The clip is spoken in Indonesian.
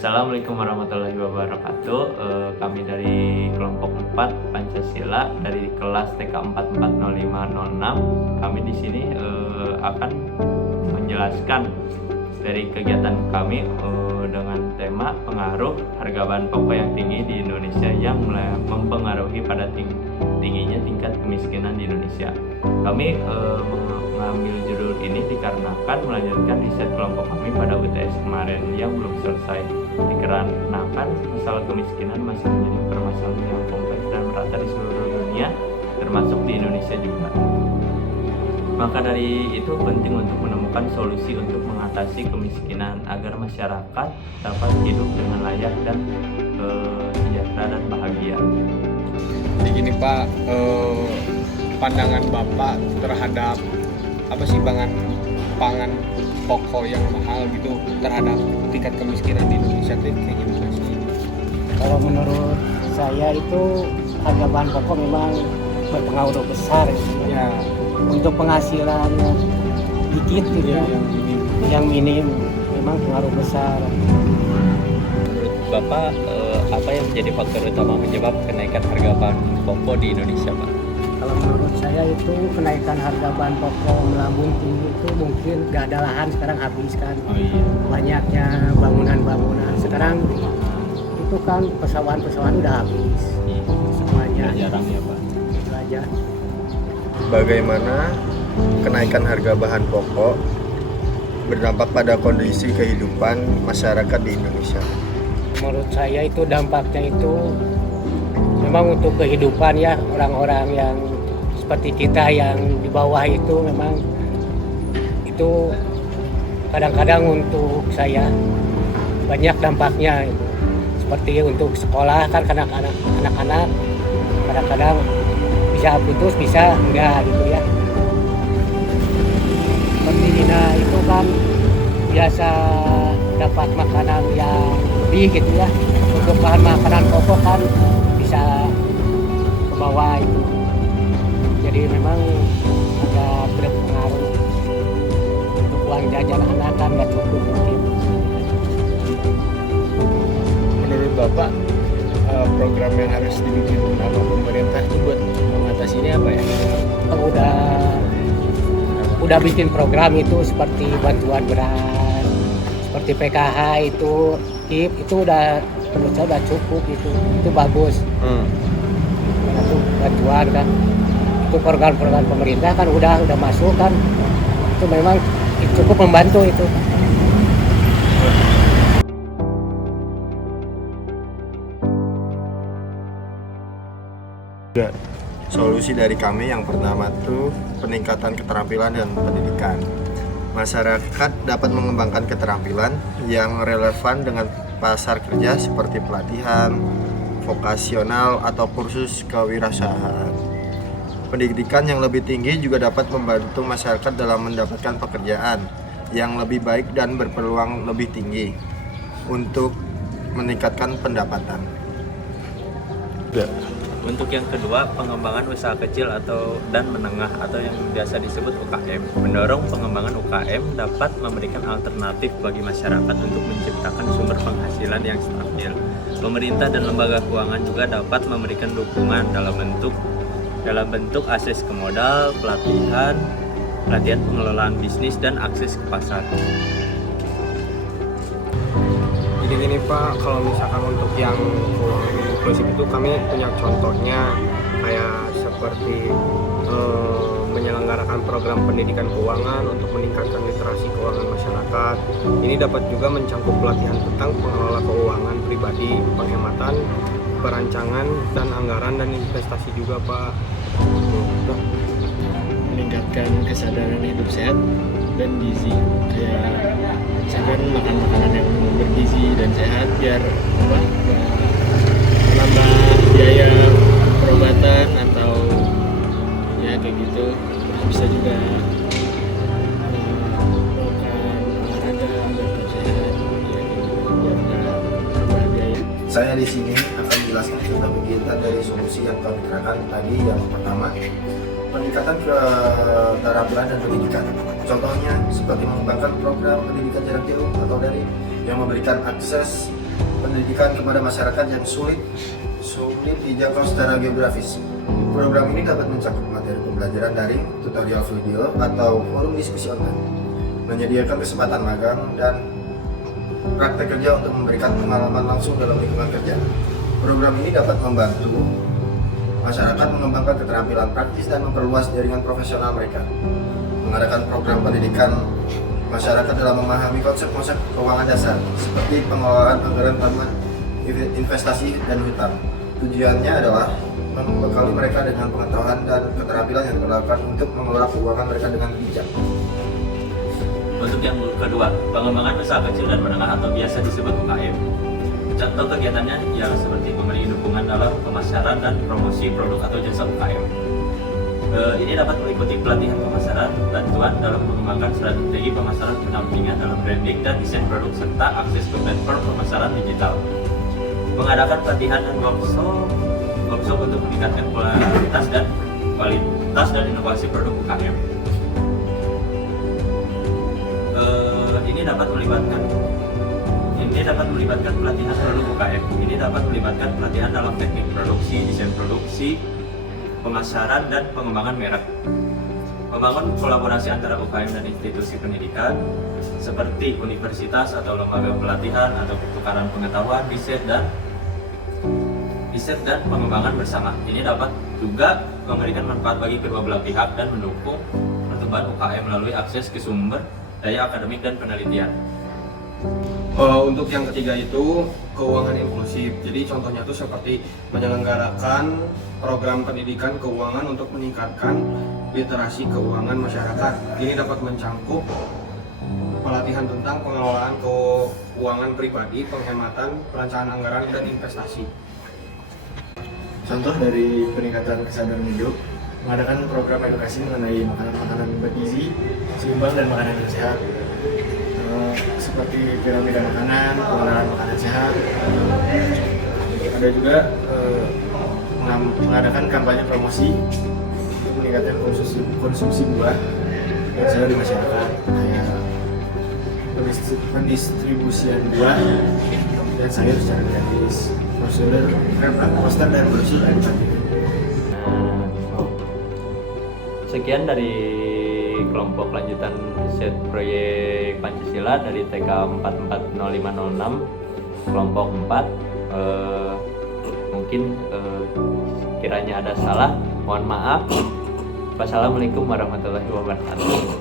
Assalamualaikum warahmatullahi wabarakatuh. Kami dari kelompok 4 Pancasila dari kelas TK 440506. Kami di sini akan menjelaskan dari kegiatan kami dengan tema pengaruh harga bahan pokok yang tinggi di Indonesia yang mempengaruhi pada tingginya tingkat kemiskinan di Indonesia. Kami mengambil judul ini dikarenakan melanjutkan riset kelompok kami pada UTS kemarin yang belum selesai, dikarenakan masalah kemiskinan masih menjadi permasalahan yang kompleks dan merata di seluruh dunia, termasuk di Indonesia juga. Maka dari itu penting untuk menemukan solusi untuk mengatasi kemiskinan agar masyarakat dapat hidup dengan layak dan sejahtera dan bahagia. Jadi gini Pak, pandangan Bapak terhadap apa sih pangan pokok yang mahal gitu terhadap tingkat kemiskinan di Indonesia itu kayak gimana sih? Kalau menurut saya itu harga bahan pokok memang berpengaruh besar Ya, untuk penghasilan dikit gitu ya, yang minim memang pengaruh besar. Menurut Bapak, apa yang menjadi faktor utama menyebab kenaikan harga bahan pokok di Indonesia, Pak? Kalau menurut saya itu kenaikan harga bahan pokok melambung tinggi itu mungkin gak ada lahan sekarang habis kan. Oh iya. Banyaknya bangunan-bangunan sekarang itu kan pesawahan udah habis semuanya. Jarang ya, Pak. Itu aja. Bagaimana kenaikan harga bahan pokok berdampak pada kondisi kehidupan masyarakat di Indonesia? Menurut saya itu dampaknya itu memang untuk kehidupan ya orang-orang yang seperti kita yang di bawah itu memang itu kadang-kadang untuk saya banyak dampaknya gitu. Seperti untuk sekolah kan anak-anak kadang-kadang bisa putus bisa enggak gitu ya. Seperti Dina itu kan biasa dapat makanan yang lebih gitu ya. Untuk bahan makanan pokok kan bisa ke bawah itu. Jadi memang agak berpengaruh untuk uang jajan anak kan nggak cukup mungkin. menurut Bapak program yang harus dibikin sama pemerintah itu buat mengatasi ini apa ya? Udah bikin program itu seperti bantuan beras, seperti PKH itu, KIP itu udah menurut saya udah cukup itu bagus. Itu bantuan kan, itu program-program pemerintah kan udah masuk kan, itu memang cukup membantu itu. Solusi dari kami yang pertama itu peningkatan keterampilan dan pendidikan. Masyarakat dapat mengembangkan keterampilan yang relevan dengan pasar kerja seperti pelatihan, vokasional atau kursus kewirausahaan. Pendidikan yang lebih tinggi juga dapat membantu masyarakat dalam mendapatkan pekerjaan yang lebih baik dan berpeluang lebih tinggi untuk meningkatkan pendapatan. Untuk yang kedua, pengembangan usaha kecil dan menengah atau yang biasa disebut UKM. Mendorong pengembangan UKM dapat memberikan alternatif bagi masyarakat untuk menciptakan sumber penghasilan yang stabil. Pemerintah dan lembaga keuangan juga dapat memberikan dukungan dalam bentuk akses ke modal, pelatihan pengelolaan bisnis dan akses ke pasar. Jadi gini Pak, kalau misalkan untuk yang keuangan inklusif itu kami punya contohnya kayak seperti menyelenggarakan program pendidikan keuangan untuk meningkatkan literasi keuangan masyarakat. Ini dapat juga mencangkup pelatihan tentang pengelola keuangan pribadi, penghematan, perancangan dan anggaran dan investasi juga Pak. Meningkatkan kesadaran hidup sehat dan gizi, kayak misalkan makan makanan yang bergizi dan sehat biar menambah biaya perobatan atau ya kayak gitu. Terus bisa juga melakukan olahraga agar tetap sehat ya, gitu, biar nggak nambah biaya. Saya di sini akan menjelaskan tentang kegiatan dari solusi yang kami terangkan tadi. Yang pertama, peningkatan keterampilan dan pendidikan. Contohnya seperti mengembangkan program pendidikan jarak jauh atau daring yang memberikan akses pendidikan kepada masyarakat yang sulit dijangkau secara geografis. Program ini dapat mencakup materi pembelajaran daring, tutorial video, atau forum diskusi online, menyediakan kesempatan magang dan praktek kerja untuk memberikan pengalaman langsung dalam lingkungan kerja. Program ini dapat membantu masyarakat mengembangkan keterampilan praktis dan memperluas jaringan profesional mereka. Mengadakan program pendidikan masyarakat dalam memahami konsep-konsep keuangan dasar seperti pengelolaan anggaran taman, investasi, dan hutang. Tujuannya adalah membekali mereka dengan pengetahuan dan keterampilan yang diperlukan untuk mengelola keuangan mereka dengan bijak. Untuk yang kedua, pengembangan usaha kecil dan menengah atau biasa disebut UKM. Contoh kegiatannya yang seperti memberi dukungan dalam pemasaran dan promosi produk atau jasa UKM. Ini dapat meliputi pelatihan pemasaran, bantuan dalam mengembangkan strategi pemasaran, pendampingan dalam branding dan desain produk, serta akses ke platform pemasaran digital. Mengadakan pelatihan dan workshop untuk meningkatkan kualitas dan inovasi produk UKM. Ini dapat melibatkan pelatihan produk UKM. Ini dapat melibatkan pelatihan dalam teknik produksi, desain produksi, pemasaran, dan pengembangan merek. Membangun kolaborasi antara UKM dan institusi pendidikan seperti universitas atau lembaga pelatihan atau pertukaran pengetahuan, riset dan pengembangan bersama. Ini dapat juga memberikan manfaat bagi kedua belah pihak dan mendukung pertumbuhan UKM melalui akses ke sumber daya akademik dan penelitian. Untuk yang ketiga itu keuangan inklusif. Jadi contohnya itu seperti menyelenggarakan program pendidikan keuangan untuk meningkatkan literasi keuangan masyarakat. Ini dapat mencangkup pelatihan tentang pengelolaan keuangan pribadi, penghematan, perencanaan anggaran, dan investasi. Contoh dari peningkatan kesadaran hidup, mengadakan program edukasi mengenai makanan-makanan bergizi, seimbang, dan makanan yang sehat. Seperti piramida makanan, pengenalan makanan sehat. Ada juga mengadakan kampanye promosi untuk meningkatkan konsumsi buah dan sayur di masyarakat, kayak pendistribusian buah dan sayur secara gratis, poster dan brosur edukatif. Sekian dari kelompok lanjutan riset proyek Pancasila dari TK 440506 kelompok 4. Mungkin kiranya ada salah, mohon maaf. Wassalamualaikum warahmatullahi wabarakatuh.